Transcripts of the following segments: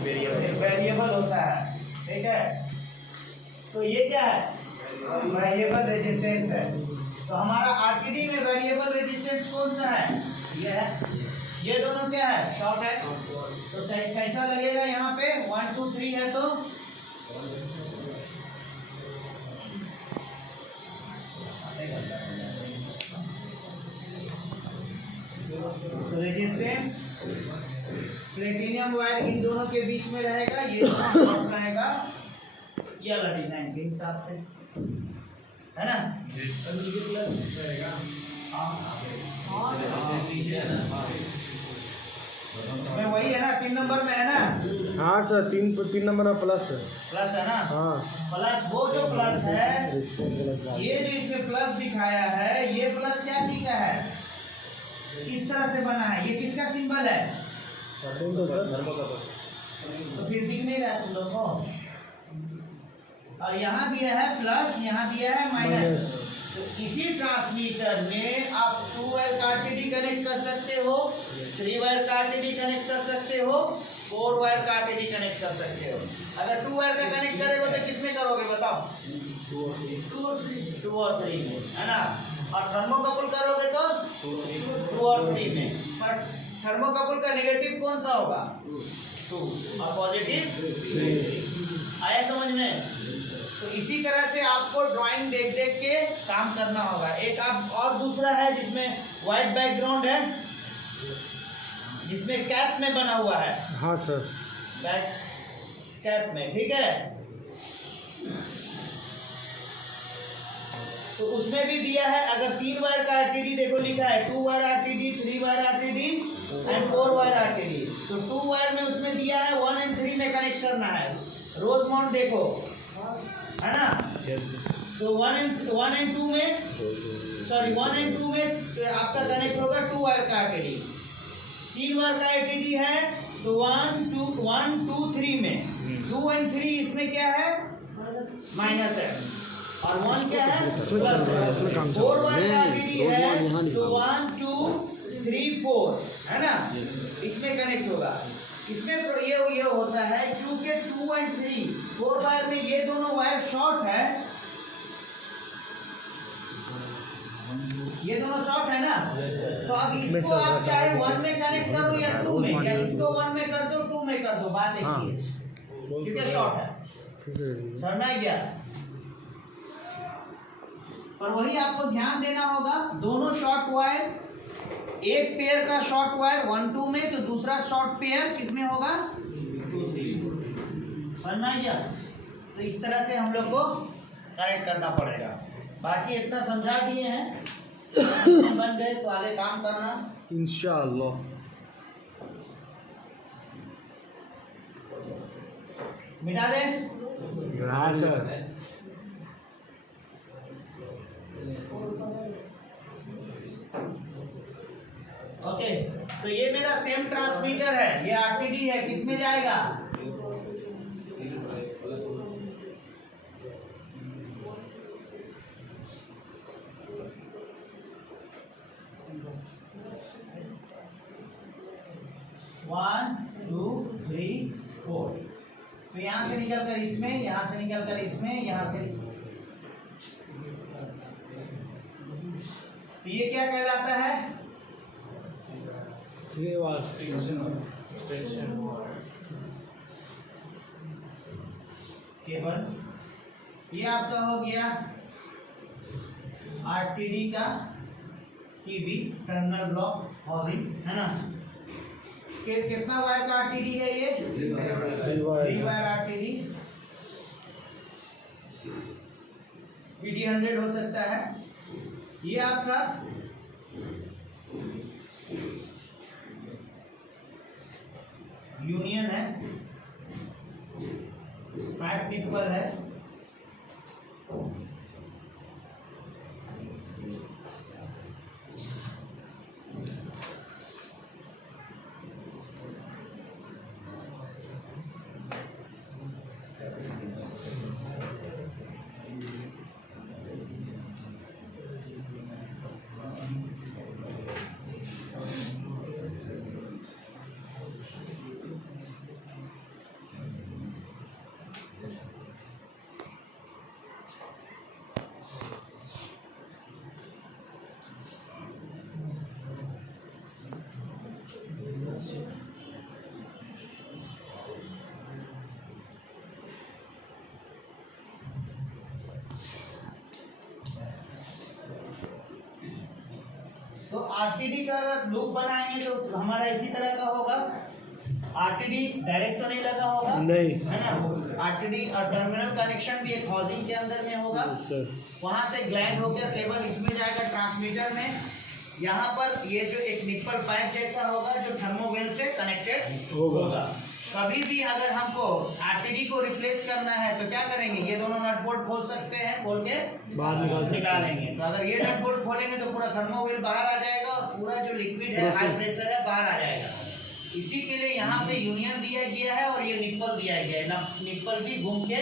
Variable होता है, ठीक है। तो ये क्या है, वेरिएबल रेजिस्टेंस है। तो हमारा आरटीडी में वेरिएबल रेजिस्टेंस कौन सा है, ये है। ये दोनों क्या है, शॉर्ट है। तो कैसा लगेगा यहाँ पे 1 2 3 है तो रेजिस्टेंस प्लेटिनियम वायर इन दोनों के बीच में रहेगा, ये शॉर्ट रहेगा, ये वाला डिजाइन के हिसाब से है ना। प्लस रहेगा, मैं वही है ना, 3 नंबर में है ना। हाँ सर, तीन नंबर में प्लस है। प्लस है ना, हाँ प्लस। वो जो प्लस है, ये जो इसमें प्लस दिखाया है, ये प्लस क्या चीज का है, किस तरह से बना है, ये किसका सिंबल है, तो फिर दिख नहीं रहा तुम लोग को। और यहाँ दिया है प्लस, यहाँ दिया है माइनस। तो इसी ट्रांसमीटर में आप 2 वायर का आरटीडी कनेक्ट कर सकते हो, 3 वायर का आरटीडी कनेक्ट कर सकते हो, 4 वायर का आरटीडी कनेक्ट कर सकते हो। अगर 2 वायर का कनेक्ट करोगे तो किसमें करोगे बताओ, 2 और 3 में, है ना। और थर्मोकपल करोगे तो 2 और 3 में। पर थर्मोकपल का नेगेटिव कौन सा होगा, 2, और पॉजिटिव। आया समझ में। तो इसी तरह से आपको ड्राइंग देख देख के काम करना होगा। एक आप और दूसरा है जिसमें व्हाइट बैकग्राउंड है, जिसमें कैप में बना हुआ है। हाँ सर, बैक कैप में, ठीक है। तो उसमें भी दिया है, अगर 3 वायर का आरटीडी देखो लिखा है 2 wire RTD, 3 wire RTD and 4 wire RTD. तो 2 वायर में उसमें दिया है 1 और 3 में कनेक्ट करना है। रोजमॉन्ड देखो, है ना। तो 1 एंड 2 में, सॉरी 1 एंड 2 में तो आपका कनेक्ट होगा 2 वायर का आरटीडी। 3 वायर का आरटीडी है तो 1 2 3 में 2 एंड 3 इसमें क्या है, माइनस है, और 1 क्या है, प्लस है। 4 वायर का आरटीडी है तो 1 2 3 4, है ना, इसमें कनेक्ट होगा। इसमें तो ये होता है क्योंकि 2 एंड 3 4 वायर में ये दोनों वायर शॉर्ट है, ये दोनों शॉर्ट है ना। तो अब इसको आप चाहे 1 में कनेक्ट करो या 2 में, या इसको 1 में कर दो 2 में कर दो, बात एक ही है, क्योंकि शॉर्ट है। समझ में आ गया। पर वही आपको ध्यान देना होगा, दोनों शॉर्ट वायर, एक पेयर का शॉर्ट वायर 1 2 में, तो दूसरा शॉर्ट पेयर किसमें होगा, 2 3। समझ में आ गया। तो इस तरह से हम लोग को कनेक्ट करना पड़ेगा। बाकी इतना समझा दिए हैं, बन गए तो आगे काम करना इंशाअल्लाह। मिटा दे। हाँ सर। ओके, तो ये मेरा सेम ट्रांसमीटर है, ये आरटीडी है, किसमें जाएगा, वन टू थ्री 4। तो यहां से निकल कर इसमें, यहां से निकल कर इसमें, यहां से, तो ये क्या कहलाता है, केबल। ये आपका हो गया आरटीडी का टीबी, टर्मिनल ब्लॉक हाउसिंग, है ना। कितना वायर का आरटीडी है ये, 3 वायर आरटीडी। पीडी 100 हो सकता है। ये आपका यूनियन है, 5 निप्पल है। आरटीडी का लूप बनाएंगे तो हमारा इसी तरह का होगा। आरटीडी डायरेक्ट तो नहीं लगा होगा, नहीं है ना। आरटीडी और टर्मिनल कनेक्शन भी एक हाउसिंग के अंदर में होगा। सर। वहां से ग्लैंड होकर केबल इसमें जाएगा ट्रांसमीटर में। यहाँ पर ये जो एक निप्पल पाइप जैसा होगा जो थर्मोवेल से कनेक्टेड होगा। कभी भी अगर हमको आरटीडी को रिप्लेस करना है तो क्या करेंगे, ये दोनों नट बोल्ट खोल सकते हैं, खोल के बाहर निकालेंगे। तो अगर ये नट बोल्ट खोलेंगे तो पूरा थर्मोवेल बाहर आ जाएगा और पूरा जो लिक्विड है, हाई प्रेशर है, बाहर आ जाएगा। इसी के लिए यहाँ पे यूनियन दिया गया है और ये निप्पल दिया गया है। निप्पल भी घूम के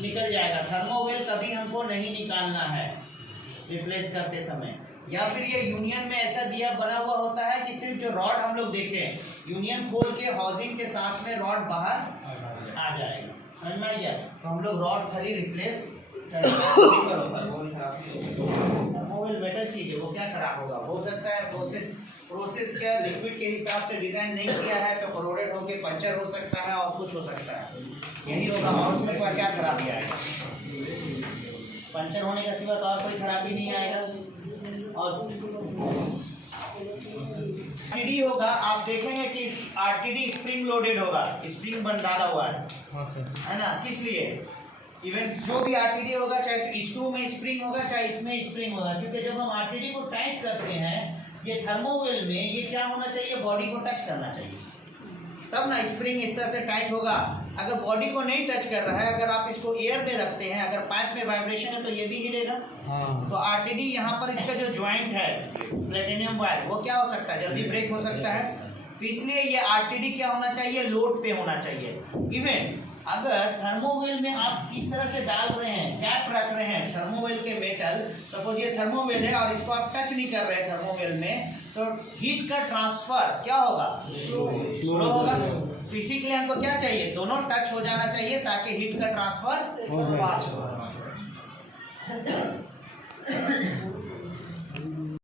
निकल जाएगा। थर्मोवेल कभी हमको नहीं निकालना है रिप्लेस करते समय। या फिर ये यूनियन में ऐसा दिया बना हुआ होता है कि सिर्फ जो रॉड हम लोग देखें, यूनियन खोल के हाउसिंग के साथ में रॉड बाहर आ जाएगा। समझ में आ गया? तो हम लोग रॉड खाली रिप्लेस थर्मोवेल मेटल चीज है, वो क्या खराब होगा, हो सकता है प्रोसेस क्या लिक्विड के हिसाब से डिजाइन नहीं किया है तो करोडेड होके पंचर हो सकता है और कुछ हो सकता है। यही होगा। और उसमें क्या खराबी आएगा, पंचर होने का सिवा तो और कोई खराबी नहीं आएगा। और आरटीडी होगा, आप देखेंगे कि आरटीडी स्प्रिंग लोडेड होगा, स्प्रिंग बन डाला हुआ है, है ना। किस लिए? इवन जो भी आरटीडी होगा, चाहे इस टू में स्प्रिंग होगा चाहे इसमें स्प्रिंग होगा, क्योंकि जब हम आरटीडी को टाइट करते हैं ये थर्मोवेल में, ये क्या होना चाहिए, बॉडी को टच करना चाहिए, तब ना स्प्रिंग इस तरह से टाइट होगा। अगर बॉडी को नहीं टच कर रहा है, अगर आप इसको एयर में रखते हैं, अगर पाइप में वाइब्रेशन है तो ये भी हिलेगा। तो आरटीडी यहाँ पर इसका जो ज्वाइंट है प्लेटिनियम वायर, वो क्या हो सकता है, जल्दी ब्रेक हो सकता है। तो इसलिए ये आरटीडी क्या होना चाहिए, लोड पे होना चाहिए। इवन अगर थर्मोवेल में आप इस तरह से डाल रहे हैं, कैप रख रहे हैं थर्मोवेल के मेटल, सपोज ये थर्मोवेल है और इसको आप टच नहीं कर रहे हैं थर्मोवेल में, तो हीट का ट्रांसफर क्या होगा, स्लो होगा। तो इसी के लिए हमको क्या चाहिए, दोनों टच हो जाना चाहिए ताकि हीट का ट्रांसफर फास्ट हो।